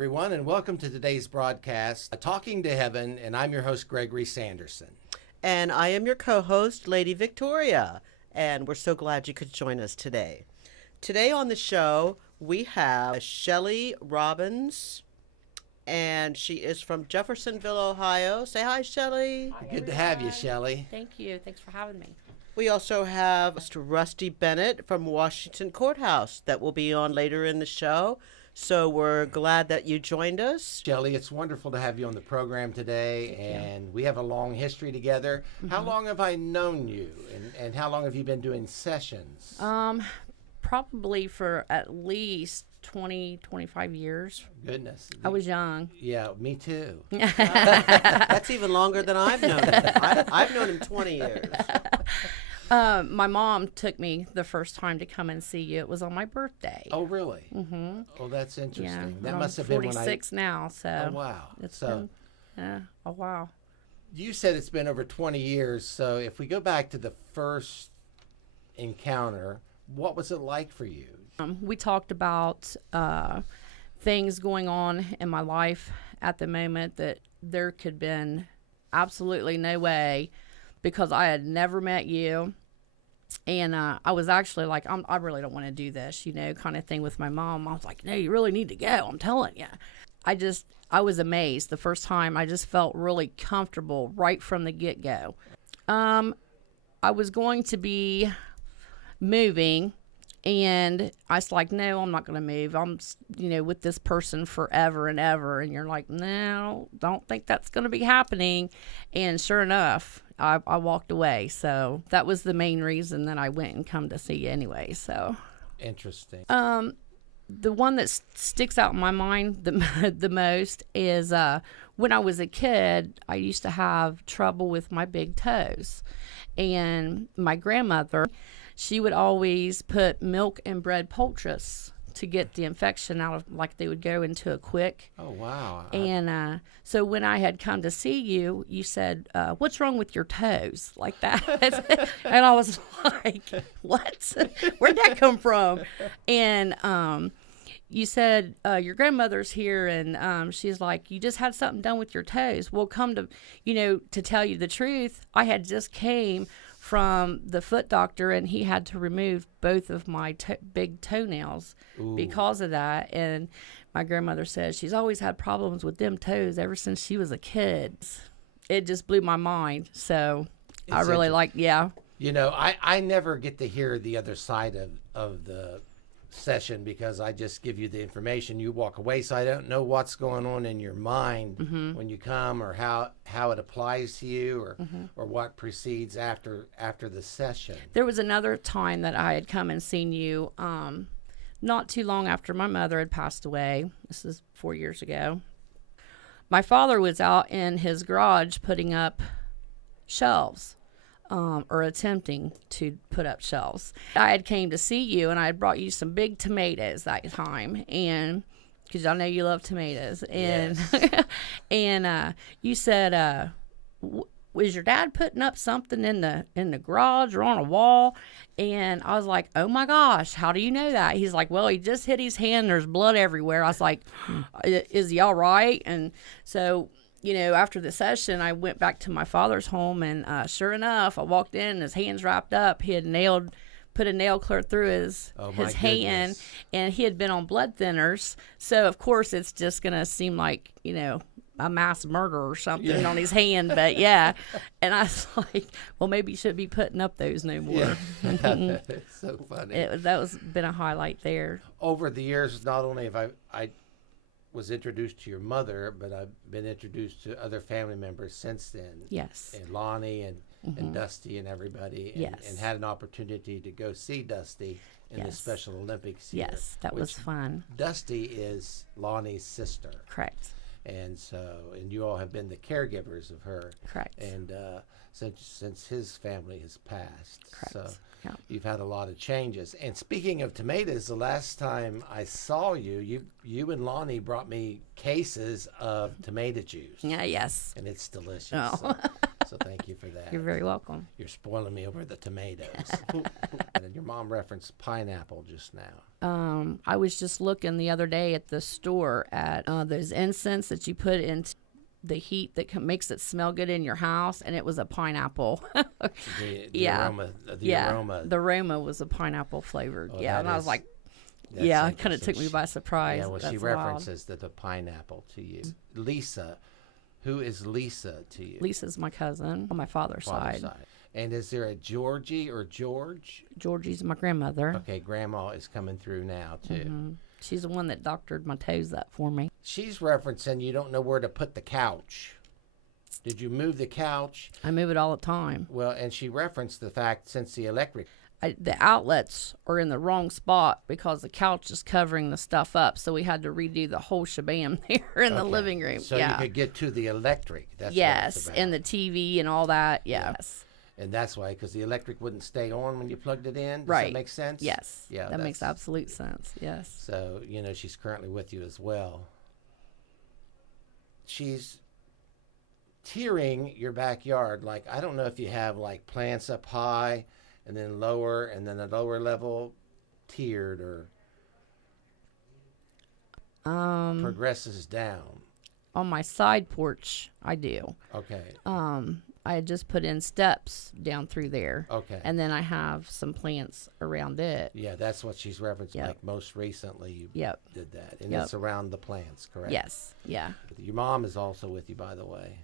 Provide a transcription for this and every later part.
everyone, and welcome to today's broadcast, Talking to Heaven, and I'm your host, Gregory Sanderson. And I am your co-host, Lady Victoria, and we're so glad you could join us today. Today on the show, we have Shelly Robbins, and she is from Jeffersonville, Ohio. Say hi, Shelly. Hi, good to have you, Shelly. Thank you. Thanks for having me. We also have Mr. Rusti Bennett from Washington Courthouse that will be on later in the show. So we're glad that you joined us. Shelly, it's wonderful to have you on the program today, and we have a long history together. Mm-hmm. How long have I known you, and how long have you been doing sessions? Probably for at least 20, 25 years. Goodness. I was young. Yeah, me too. That's even longer than I've known him. I've known him 20 years. My mom took me the first time to come and see you. It was on my birthday. Oh, really? Mm-hmm. Oh, that's interesting. Yeah, that I'm must have been when I... 46 now, so... Oh, wow. It's been a while. You said it's been over 20 years, so if we go back to the first encounter, what was it like for you? We talked about things going on in my life at the moment that there could have been absolutely no way, because I had never met you. And I was actually like, I really don't want to do this, kind of thing with my mom. I was like, no, you really need to go. I'm telling you. I was amazed the first time. I just felt really comfortable right from the get-go. I was going to be moving, and I was like, no, I'm not going to move. I'm, with this person forever and ever. And you're like, no, don't think that's going to be happening. And sure enough, I walked away. So that was the main reason that I went and come to see you anyway. So interesting. The one that sticks out in my mind the most is when I was a kid, I used to have trouble with my big toes. And my grandmother, she would always put milk and bread poultice to get the infection out of, like they would go into a quick. Oh, wow. And so when I had come to see you, you said, what's wrong with your toes? Like that. And I was like, what? Where'd that come from? And you said, your grandmother's here, and she's like, you just had something done with your toes. Well, come to, to tell you the truth, I had just came from the foot doctor, and he had to remove both of my big toenails. Ooh. Because of that. And my grandmother says she's always had problems with them toes ever since she was a kid. It just blew my mind. So it's I really like, yeah. I never get to hear the other side of the session, because I just give you the information, you walk away, so I don't know what's going on in your mind mm-hmm. when you come, or how it applies to you, or mm-hmm. or what precedes after the session. There was another time that I had come and seen you not too long after my mother had passed away. This is 4 years ago. My father was out in his garage putting up shelves. Or attempting to put up shelves. I had came to see you, and I had brought you some big tomatoes that time, and because I know you love tomatoes, and yes. And you said, was your dad putting up something in the garage or on a wall? And I was like, oh my gosh, how do you know that? He's like, well, he just hit his hand, there's blood everywhere. I was like, is he all right? And so after the session, I went back to my father's home, and sure enough, I walked in, and his hand's wrapped up. He had put a nail clear through his hand, and he had been on blood thinners. So, of course, it's just going to seem like, a mass murder or something on his hand. But, yeah. And I was like, well, maybe you shouldn't be putting up those no more. Yeah. It's so funny. That was been a highlight there. Over the years, not only have I was introduced to your mother, but I've been introduced to other family members since then. Yes. And Lonnie and, mm-hmm. and Dusty and everybody. And, yes. And had an opportunity to go see Dusty in yes. the Special Olympics year. Yes, that was fun. Dusty is Lonnie's sister. Correct. And you all have been the caregivers of her. Correct. And since his family has passed. Correct. So yeah. You've had a lot of changes. And speaking of tomatoes, the last time I saw you and Lonnie brought me cases of tomato juice. Yeah, yes. And it's delicious. Oh. So thank you for that. You're very welcome. You're spoiling me over the tomatoes. And your mom referenced pineapple just now. I was just looking the other day at the store at those incense that you put into the heat that makes it smell good in your house, and it was a pineapple. The aroma. The aroma was a pineapple flavored. Oh, and I was like, that's it kind of interesting. took me by surprise. Yeah, well, she That's references the pineapple to you. Lisa, who is Lisa to you? Lisa's my cousin on my father's side. And is there a Georgie or George? Georgie's my grandmother. Okay, Grandma is coming through now, too. Mm-hmm. She's the one that doctored my toes up for me. She's referencing you don't know where to put the couch. Did you move the couch? I move it all the time. Well, and she referenced the fact since the electric. The outlets are in the wrong spot because the couch is covering the stuff up. So we had to redo the whole shebang there in the living room. So you could get to the electric. That's yes, what it's about. and the TV and all that. Yes. And that's why, because the electric wouldn't stay on when you plugged it in. Does Right. that make sense? Yes. Yeah. That makes absolute sense. Yes. So, she's currently with you as well. She's tiering your backyard. Like, I don't know if you have, like, plants up high and then lower and then a lower level tiered or progresses down. On my side porch, I do. Okay. I had just put in steps down through there. Okay. And then I have some plants around it. Yeah, that's what she's referencing. Yep. Like most recently you did that. And Yep. it's around the plants, correct? Yes. Yeah. Your mom is also with you, by the way.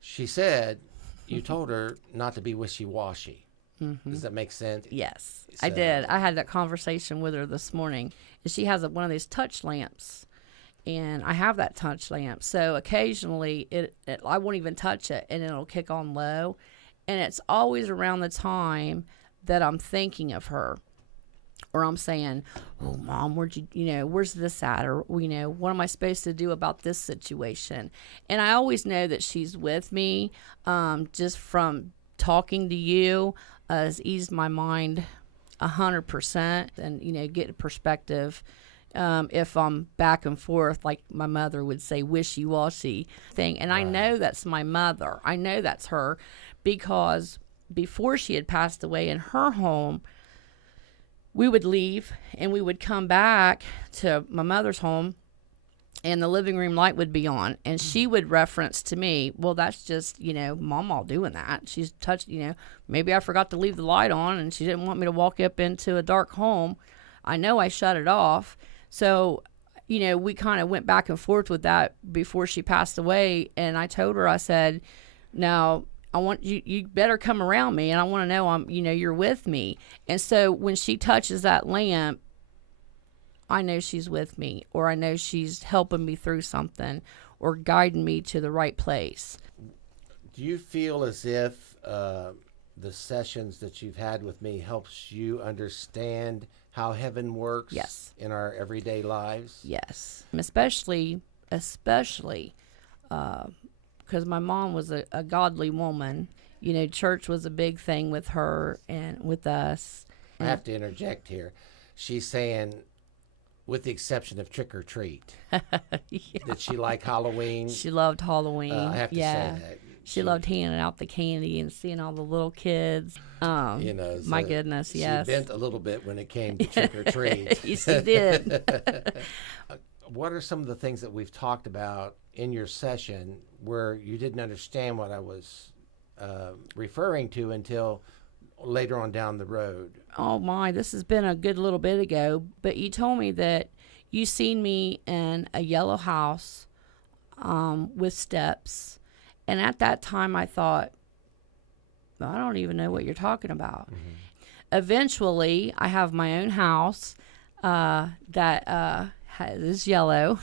She said you told her not to be wishy-washy. Mm-hmm. Does that make sense? Yes, I did. I had that conversation with her this morning. And she has one of these touch lamps. And I have that touch lamp. So occasionally I won't even touch it and it'll kick on low. And it's always around the time that I'm thinking of her. Or I'm saying, oh, Mom, where's this at? Or, what am I supposed to do about this situation? And I always know that she's with me. Just from talking to you has eased my mind 100% and, get a perspective. If I'm back and forth, like my mother would say, wishy-washy thing. And I know that's my mother. I know that's her because before she had passed away in her home, we would leave and we would come back to my mother's home and the living room light would be on. And she would reference to me, well, that's just, Mom all doing that. She's touched, maybe I forgot to leave the light on and she didn't want me to walk up into a dark home. I know I shut it off. So, we kind of went back and forth with that before she passed away. And I told her, I said, now I want you better come around me. And I want to know you're with me. And so when she touches that lamp, I know she's with me, or I know she's helping me through something or guiding me to the right place. Do you feel as if the sessions that you've had with me helps you understand how heaven works in our everyday lives? Yes, especially because my mom was a godly woman. Church was a big thing with her and with us. I have to interject here. She's saying, with the exception of trick or treat. Did she like Halloween? She loved Halloween. I have to say that. She loved handing out the candy and seeing all the little kids. My goodness, yes. She bent a little bit when it came to trick or treat. Yes, she did. What are some of the things that we've talked about in your session where you didn't understand what I was referring to until later on down the road? Oh my, this has been a good little bit ago, but you told me that you seen me in a yellow house with steps. And at that time, I thought, I don't even know what you're talking about. Mm-hmm. Eventually, I have my own house that is yellow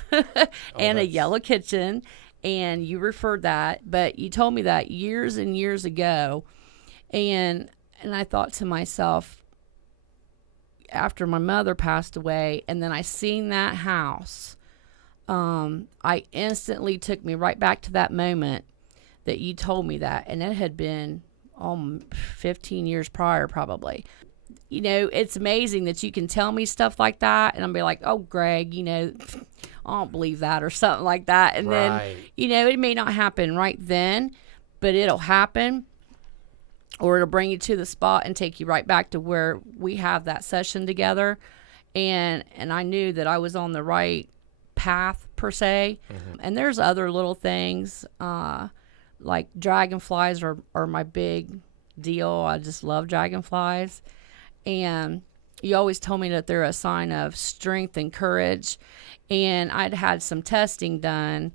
and a yellow kitchen. And you referred that, but you told me that years and years ago. And I thought to myself, after my mother passed away, and then I seen that house, I instantly took me right back to that moment that you told me that, and it had been 15 years prior probably. It's amazing that you can tell me stuff like that and I'll be like, oh, Greg, I don't believe that or something like that. And then, it may not happen right then, but it'll happen. or it'll bring you to the spot and take you right back to where we have that session together. And I knew that I was on the right path per se. And there's other little things, like dragonflies are my big deal. I just love dragonflies. And you always told me that they're a sign of strength and courage. And I'd had some testing done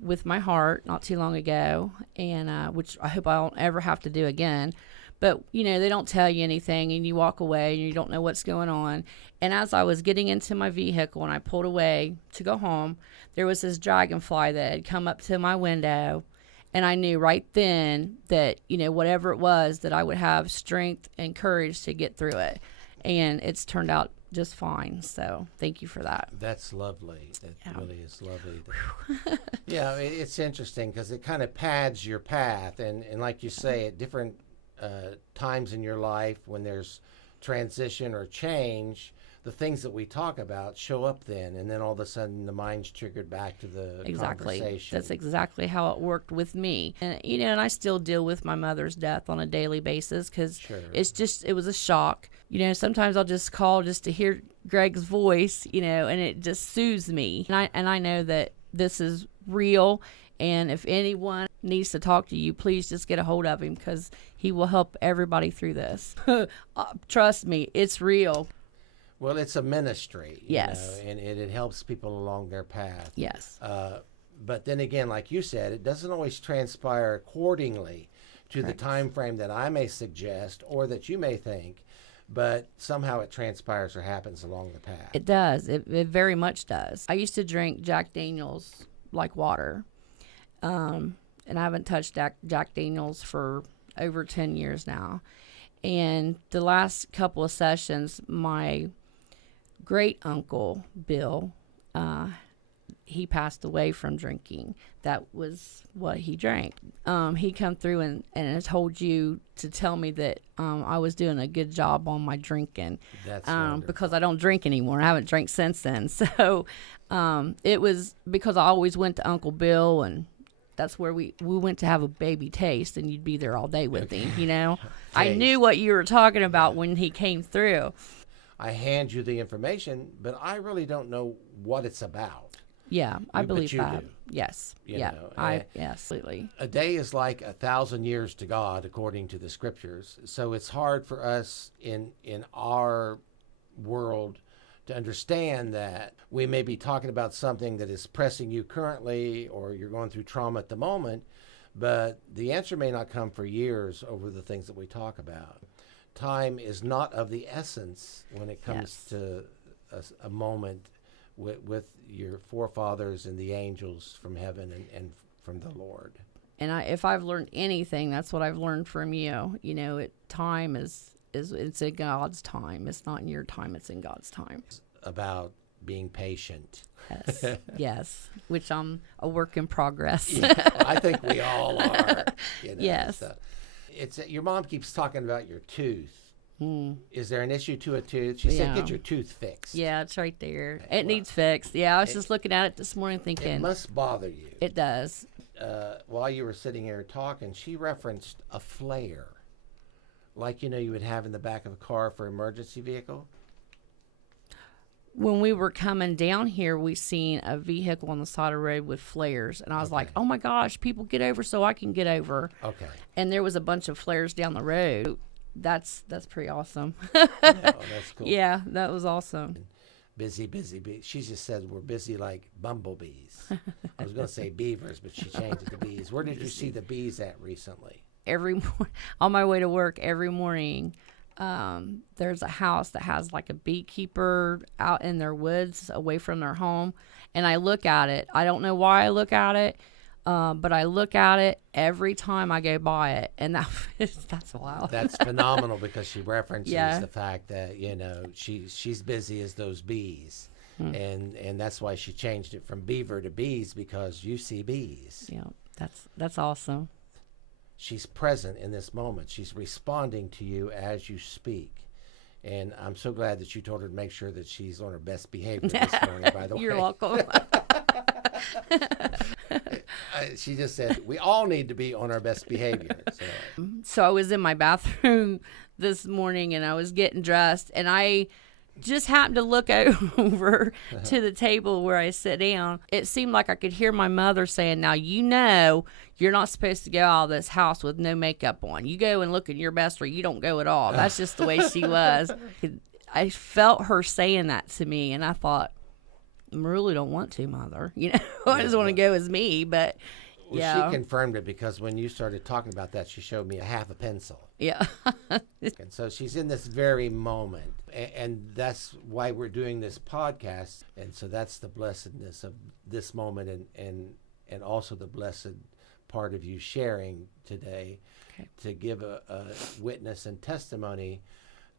with my heart not too long ago, and which I hope I don't ever have to do again. But, they don't tell you anything, and you walk away, and you don't know what's going on. And as I was getting into my vehicle and I pulled away to go home, there was this dragonfly that had come up to my window, and I knew right then that, whatever it was, that I would have strength and courage to get through it. And it's turned out just fine. So thank you for that. That's lovely. That really is lovely. Yeah, it's interesting because it kind of pads your path. And like you say, at different times in your life when there's transition or change, the things that we talk about show up then. And then all of a sudden the mind's triggered back to the conversation. That's exactly how it worked with me. And, and I still deal with my mother's death on a daily basis because it was a shock. Sometimes I'll just call just to hear Greg's voice, and it just soothes me. And I know that this is real. And if anyone needs to talk to you, please just get a hold of him because he will help everybody through this. Trust me, it's real. Well, it's a ministry, yes, and it helps people along their path. Yes. But then again, like you said, it doesn't always transpire accordingly to the time frame that I may suggest or that you may think, but somehow it transpires or happens along the path. It does. It very much does. I used to drink Jack Daniels like water, and I haven't touched Jack Daniels for over 10 years now. And the last couple of sessions, my great uncle Bill, he passed away from drinking. That was what he drank. He come through and told you to tell me that I was doing a good job on my drinking. That's wonderful. Because I don't drink anymore. I haven't drank since then. So it was because I always went to Uncle Bill, and that's where we went to have a baby taste, and you'd be there all day with him, I knew what you were talking about when he came through. I hand you the information, but I really don't know what it's about. Yeah, I believe that. Do. Yes. Yeah, absolutely. A day is like 1,000 years to God, according to the scriptures. So it's hard for us in our world to understand that we may be talking about something that is pressing you currently, or you're going through trauma at the moment, but the answer may not come for years over the things that we talk about. Time is not of the essence when it comes to a moment with your forefathers and the angels from heaven and from the Lord. And if I've learned anything, that's what I've learned from you. Time is it's in God's time. It's not in your time. It's in God's time. It's about being patient. Yes, yes. Which I'm a work in progress. Yeah, I think we all are. Yes. So it's your mom keeps talking about your tooth. Is there an issue to a tooth? She said, get your tooth fixed. Yeah, it's right there. It needs fixed. Yeah, I was just looking at it this morning thinking. It must bother you. It does. While you were sitting here talking, she referenced a flare. Like, you would have in the back of a car for emergency vehicle. When we were coming down here, we seen a vehicle on the side of the road with flares. And I was like, oh, my gosh, people get over so I can get over. Okay. And there was a bunch of flares down the road. That's pretty awesome. Yeah, that's cool. Yeah, that was awesome. Busy. She just said we're busy like bumblebees. I was going to say beavers, but she changed it to bees. Where did you see the bees at recently? On my way to work every morning, there's a house that has like a beekeeper out in their woods away from their home. And I look at it. I don't know why I look at it. But I look at it every time I go by it, and that's wild. That's phenomenal because she references the fact that she's busy as those bees, and that's why she changed it from beaver to bees because you see bees. Yeah, that's awesome. She's present in this moment. She's responding to you as you speak. And I'm so glad that you told her to make sure that she's on her best behavior this morning, by the way. You're welcome. She just said, we all need to be on our best behavior. So I was in my bathroom this morning and I was getting dressed, and I just happened to look over to the table where I sit down. It seemed like I could hear my mother saying, now, you're not supposed to go out of this house with no makeup on. You go and look in your best, or you don't go at all. That's just the way she was. I felt her saying that to me, and I thought, I really don't want to, Mother. I just want to go as me, but... Well, yeah. She confirmed it because when you started talking about that, she showed me a half a pencil. Yeah. And so she's in this very moment. And that's why we're doing this podcast. And so that's the blessedness of this moment and also the blessed part of you sharing today, to give a witness and testimony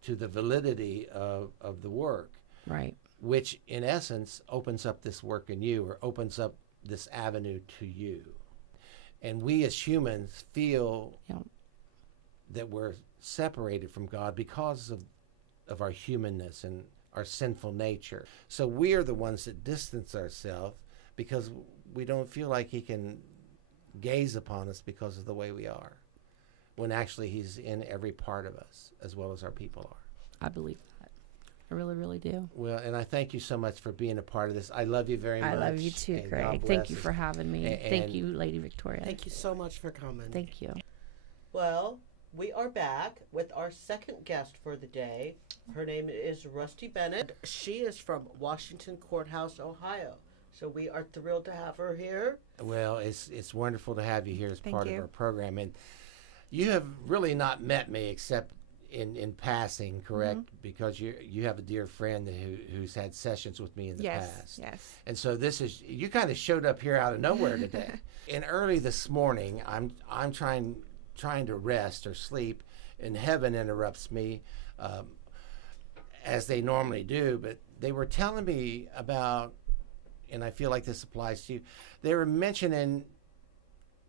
to the validity of the work. Right. Which, in essence, opens up this work in you, or opens up this avenue to you. And we as humans feel that we're separated from God because of our humanness and our sinful nature. So we are the ones that distance ourselves because we don't feel like he can gaze upon us because of the way we are, when actually he's in every part of us as well as our people are. I believe that. I really, really do. Well, and I thank you so much for being a part of this. I love you very much. I love you too, Greg. Thank you for having me. Thank you, Lady Victoria. Thank you so much for coming. Thank you. Well, we are back with our second guest for the day. Her name is Rusti Bennett. She is from Washington Courthouse, Ohio. So we are thrilled to have her here. Well, it's wonderful to have you here as part you. of our program. And you have really not met me except in passing, correct? Mm-hmm. Because you have a dear friend who's had sessions with me in the past. Yes. And so you kind of showed up here out of nowhere today. And early this morning, I'm trying to rest or sleep, and heaven interrupts me, as they normally do. But they were telling me about, and I feel like this applies to you, they were mentioning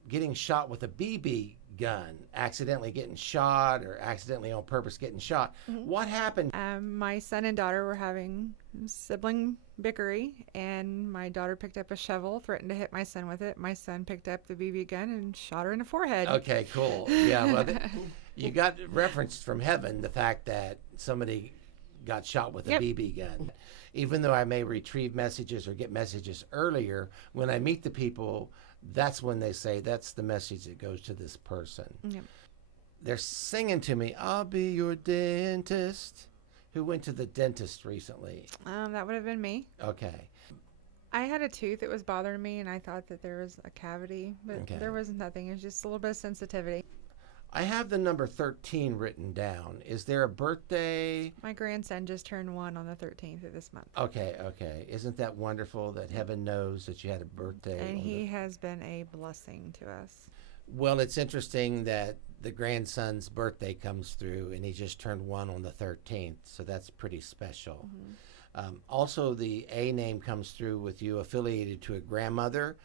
getting shot with a BB gun, accidentally getting shot, or accidentally on purpose getting shot. Mm-hmm. What happened? My son and daughter were having sibling bickery, and my daughter picked up a shovel, threatened to hit my son with it. My son picked up the BB gun and shot her in the forehead. Okay, cool. Yeah, well, you got referenced from heaven the fact that somebody got shot with a BB gun. Even though I may retrieve messages or get messages earlier, when I meet the people, that's when they say that's the message that goes to this person. Yep. They're singing to me, I'll be your dentist. Who went to the dentist recently? That would have been me. Okay. I had a tooth that was bothering me, and I thought that there was a cavity, but there was nothing. It was just a little bit of sensitivity. I have the number 13 written down. Is there a birthday? My grandson just turned 1 on the 13th of this month. Okay. Isn't that wonderful that heaven knows that you had a birthday? And he has been a blessing to us. Well, it's interesting that the grandson's birthday comes through, and he just turned 1 on the 13th, so that's pretty special. Mm-hmm. Also, the A name comes through with you affiliated to a grandmother.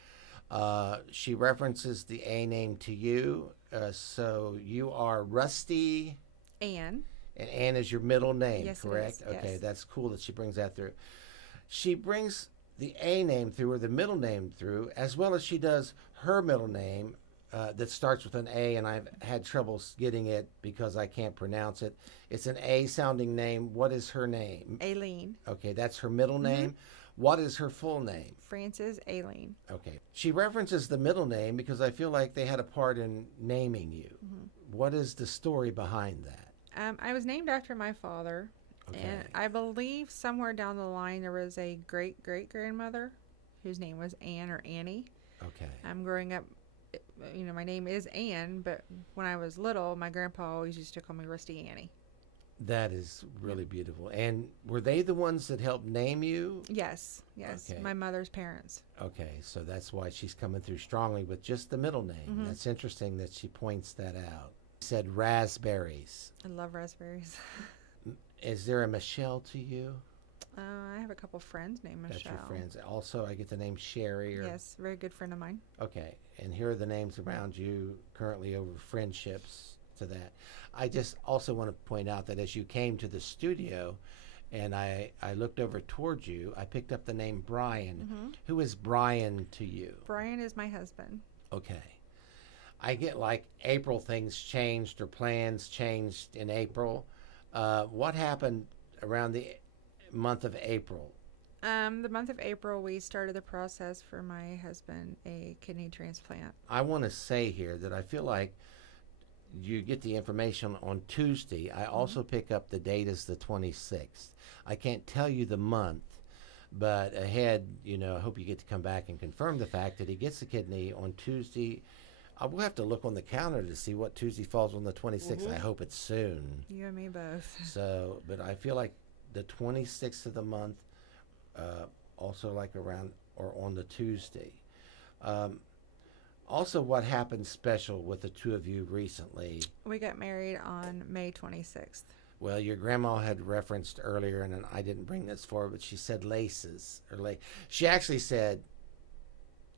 She references the A name to you. So you are Rusti. Ann. And Ann is your middle name, yes, correct? It is. Okay, yes. That's cool that she brings that through. She brings the A name through, or the middle name through, as well as she does her middle name that starts with an A, and I've had trouble getting it because I can't pronounce it. It's an A-sounding name. What is her name? Aileen. Okay, that's her middle name. What is her full name? Frances Aileen. Okay. She references the middle name because I feel like they had a part in naming you. Mm-hmm. What is the story behind that? I was named after my father. Okay. And I believe somewhere down the line there was a great-great-grandmother whose name was Ann or Annie. Okay. I'm growing up, my name is Ann, but when I was little, my grandpa always used to call me Rusty Annie. That is really beautiful. And were they the ones that helped name you? Yes. Okay. My mother's parents. Okay, so that's why she's coming through strongly with just the middle name. Mm-hmm. That's interesting that she points that out. She said raspberries. I love raspberries. Is there a Michelle to you? I have a couple friends named Michelle. That's your friends. Also, I get the name Sherry. Yes, very good friend of mine. Okay, and here are the names around you currently over friendships to that. I just also want to point out that as you came to the studio and I looked over towards you, I picked up the name Brian. Mm-hmm. Who is Brian to you? Brian is my husband. Okay. I get like April things changed or plans changed in April. What happened around the month of April? The month of April, we started the process for my husband a kidney transplant. I want to say here that I feel like you get the information on Tuesday. I also pick up the date as the 26th. I can't tell you the month, but ahead, I hope you get to come back and confirm the fact that he gets the kidney on Tuesday. I will have to look on the calendar to see what Tuesday falls on the 26th. I hope it's soon. You and me both. So, but I feel like the 26th of the month, also like around or on the Tuesday. Also, what happened special with the two of you recently? We got married on May 26th. Well, your grandma had referenced earlier, and I didn't bring this forward, but she said laces. She actually said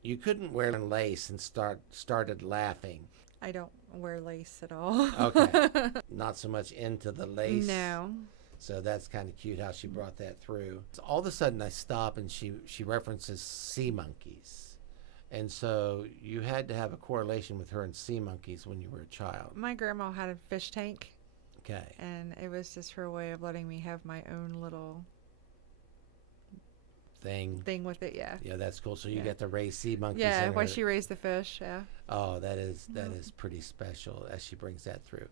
you couldn't wear lace and started laughing. I don't wear lace at all. Okay. Not so much into the lace. No. So that's kind of cute how she brought that through. So all of a sudden I stop and she references sea monkeys. And so you had to have a correlation with her and sea monkeys when you were a child. My grandma had a fish tank. Okay. And it was just her way of letting me have my own little thing with it, yeah. Yeah, that's cool. So you get to raise sea monkeys. Yeah, while she raised the fish, yeah. Oh, that is pretty special as she brings that through.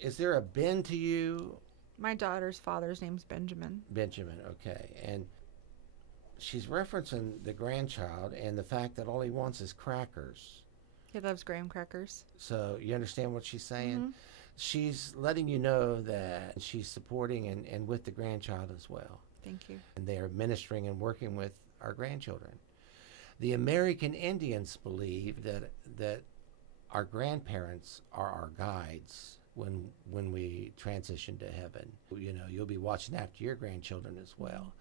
Is there a Ben to you? My daughter's father's name's Benjamin. Benjamin, okay. And she's referencing the grandchild and the fact that all he wants is crackers. He loves graham crackers. So you understand what she's saying? She's letting you know that she's supporting and with the grandchild as well. Thank you. And they are ministering and working with our grandchildren. The American Indians believe that our grandparents are our guides when we transition to heaven. You'll be watching after your grandchildren as well.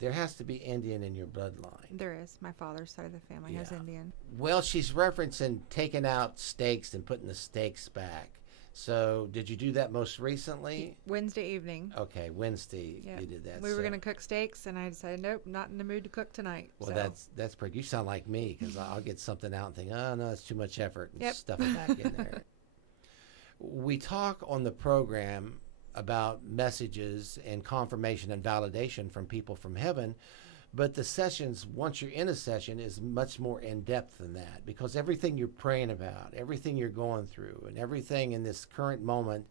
There has to be Indian in your bloodline. There is. My father's side of the family has Indian. Well, she's referencing taking out steaks and putting the steaks back. So did you do that most recently? Wednesday evening. Okay, Wednesday you did that. We were going to cook steaks, and I decided, nope, not in the mood to cook tonight. Well, so. that's pretty. You sound like me because I'll get something out and think, oh no, it's too much effort, and stuff it back in there. We talk on the program about messages and confirmation and validation from people from heaven. But the sessions, once you're in a session, is much more in-depth than that, because everything you're praying about, everything you're going through, and everything in this current moment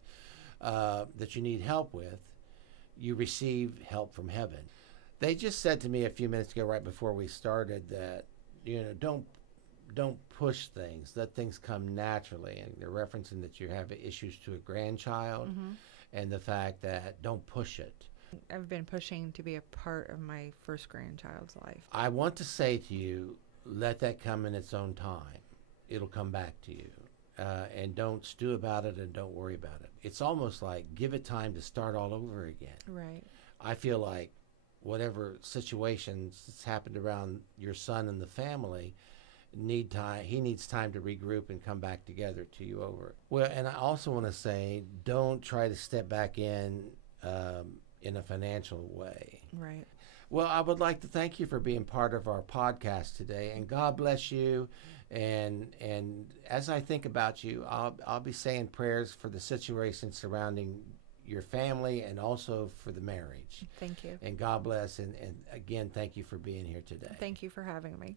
that you need help with, you receive help from heaven. They just said to me a few minutes ago, right before we started, that don't push things, let things come naturally. And they're referencing that you have issues to a grandchild, and the fact that don't push it. I've been pushing to be a part of my first grandchild's life. I want to say to you, let that come in its own time. It'll come back to you. And don't stew about it and don't worry about it. It's almost like give it time to start all over again. Right. I feel like whatever situations that's happened around your son and the family need time. He needs time to regroup and come back together to you over. Well, and I also want to say, don't try to step back in a financial way. Right. Well, I would like to thank you for being part of our podcast today, and God bless you. And as I think about you, I'll be saying prayers for the situation surrounding your family and also for the marriage. Thank you. And God bless. And again, thank you for being here today. Thank you for having me.